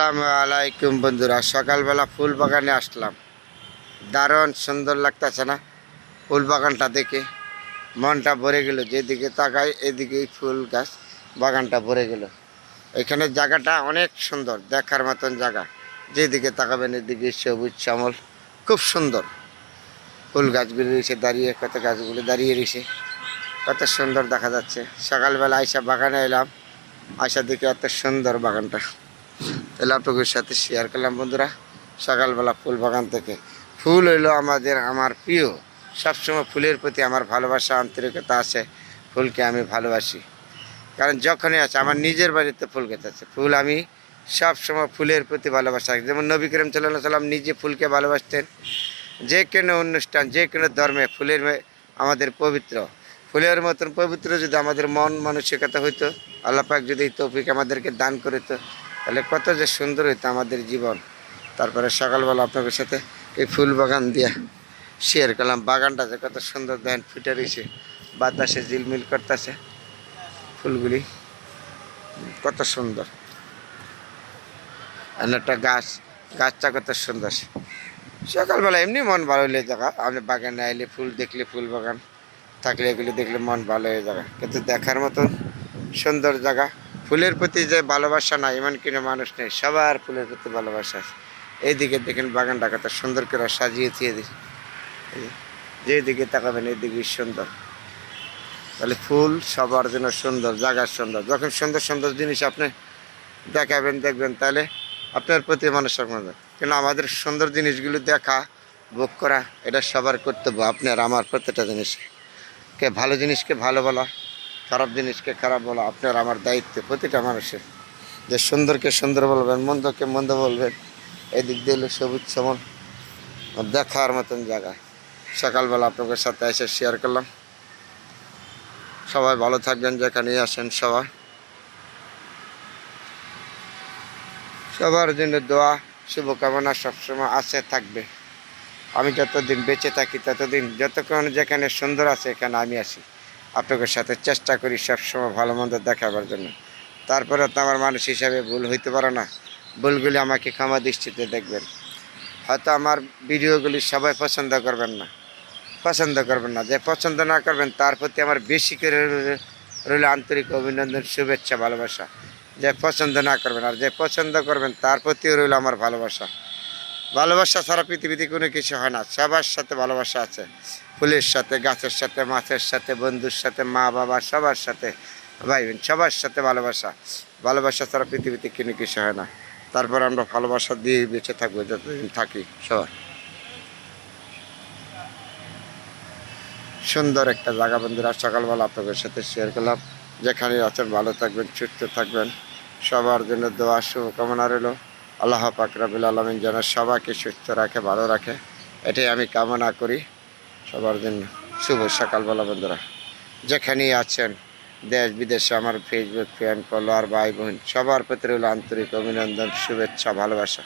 আসসালামু আলাইকুম বন্ধুরা, সকালবেলা ফুল বাগানে আসলাম। দারুণ সুন্দর লাগতেছে না? ফুল বাগানটা দেখে মনটা ভরে গেল। যেদিকে তাকাই এদিকেই ফুল গাছ, বাগানটা ভরে গেল। এখানে জায়গাটা অনেক সুন্দর, দেখার মতন জায়গা। যেদিকে তাকাবেন এদিকে সবুজ শ্যামল, খুব সুন্দর। ফুল গাছগুলি রয়েছে দাঁড়িয়ে, কত গাছগুলি দাঁড়িয়ে রয়েছে, কত সুন্দর দেখা যাচ্ছে। সকালবেলা আইসা বাগানে এলাম, আইসা দেখে এত সুন্দর বাগানটা। তাহলে আপনাদের সাথে শেয়ার করলাম বন্ধুরা, সকালবেলা ফুল বাগান থেকে। ফুল হইলো আমার প্রিয়। সবসময় ফুলের প্রতি আমার ভালোবাসা, আন্তরিকতা আছে। ফুলকে আমি ভালোবাসি, কারণ যখনই আছে আমার নিজের বাড়িতে ফুল গাছ আছে। ফুল আমি সবসময় ফুলের প্রতি ভালোবাসা। যেমন নবী করিম সাল্লাল্লাহু আলাইহি সাল্লাম নিজে ফুলকে ভালোবাসতেন। যে কোনো অনুষ্ঠান, যে কোনো ধর্মে ফুলের আমাদের পবিত্র। ফুলের মতন পবিত্র যদি আমাদের মন মানসিকতা হইতো, আল্লাহ পাক যদি এই তৌফিক আমাদেরকে দান করিত, তাহলে কত যে সুন্দর হইতো আমাদের জীবন। তারপরে সকালবেলা আপনাদের সাথে এই ফুল বাগান দিয়া শেয়ার করলাম। বাগানটা যে কত সুন্দর দেন ফুটে রয়েছে, বাতাসে ঝিলমিল করতেছে, ফুলগুলি কত সুন্দর। আর একটা গাছটা কত সুন্দর। সকালবেলা এমনি মন ভালো হলে জায়গা, আপনি বাগানে আইলে ফুল দেখলে, ফুল বাগান থাকলে এগুলি দেখলে মন ভালো হয়ে যাবে। কিন্তু দেখার মতন সুন্দর জায়গা। ফুলের প্রতি যে ভালোবাসা নাই এমন কিনা মানুষ নেই, সবার ফুলের প্রতি ভালোবাসা আছে। এইদিকে দেখেন বাগানটা কত সুন্দর করে সাজিয়ে দিয়ে দিই। যেদিকে তাকাবেন এইদিকে সুন্দর। তাহলে ফুল সবার জন্য সুন্দর, জায়গা সুন্দর। যখন সুন্দর সুন্দর জিনিস আপনি দেখাবেন, দেখবেন, তাহলে আপনার প্রতি মানুষের মধ্যে। কিন্তু আমাদের সুন্দর জিনিসগুলো দেখা, ভোগ করা, এটা সবার কর্তব্য। আপনার আমার প্রত্যেকটা জিনিসকে ভালো জিনিসকে ভালো বলা, খারাপ জিনিসকে খারাপ বলা আপনার আমার দায়িত্ব, প্রতিটা মানুষের। যে সুন্দরকে সুন্দর বলবেন, মন্দকে মন্দ বলবেন। এই দিক দিয়ে হলো সবুজ শ্যামল দেখার মতন জায়গা। সকালবেলা আপনাদের সাথে এসে শেয়ার করলাম। সবাই ভালো থাকবেন, যেখানেই আসেন সবার জন্য দোয়া, শুভকামনা সবসময় আছে, থাকবে। আমি যতদিন বেঁচে থাকি ততদিন, যতক্ষণ যেখানে সুন্দর আছে এখানে আমি আসি। আপনাদের সাথে চেষ্টা করি সবসময় ভালো মন্দ দেখাবার জন্য। তারপরে তো আমার মানুষ হিসাবে ভুল হইতে পারে না। ভুলগুলি আমাকে ক্ষমা দৃষ্টিতে দেখবেন। হয়তো আমার ভিডিওগুলি সবাই পছন্দ করবেন না। যে পছন্দ না করবেন তার প্রতি আমার বেশি করে রইল আন্তরিক অভিনন্দন, শুভেচ্ছা, ভালোবাসা। যে পছন্দ না করবেন, আর যে পছন্দ করবেন তার প্রতিও রইল আমার ভালোবাসা। ভালোবাসা ছাড়া পৃথিবীতে কোনো কিছু হয় না। সবার সাথে ভালোবাসা আছে। ফুলের সাথে, গাছের সাথে, মাছের সাথে, বন্ধুর সাথে, মা বাবা সবার সাথে, ভাই বোন সবার সাথে ভালোবাসা। ভালোবাসা ছাড়া পৃথিবীতে কোনো কিছু হয় না। তারপর আমরা ভালোবাসা দিয়ে বেঁচে থাকবো যতদিন থাকি। সবাই সুন্দর একটা জায়গা বন্ধুরা, সকালবেলা আপনাদের সাথে শেয়ার করলাম। যেখানে আছেন ভালো থাকবেন, সুস্থ থাকবেন। সবার জন্য দোয়া, শুভকামনা রইল। আল্লাহ পাক রব্বুল আলামিন যেন সবাইকে সুস্থ রাখে, ভালো রাখে, এটাই আমি কামনা করি সবার জন্য। শুভ সকালবেলা বন্ধুরা, যেখানেই আছেন দেশ বিদেশে আমার ফেসবুক ফ্রেন্ড, ফলোয়ার, ভাই বোন সবার প্রতি রইল আন্তরিক অভিনন্দন, শুভেচ্ছা, ভালোবাসা।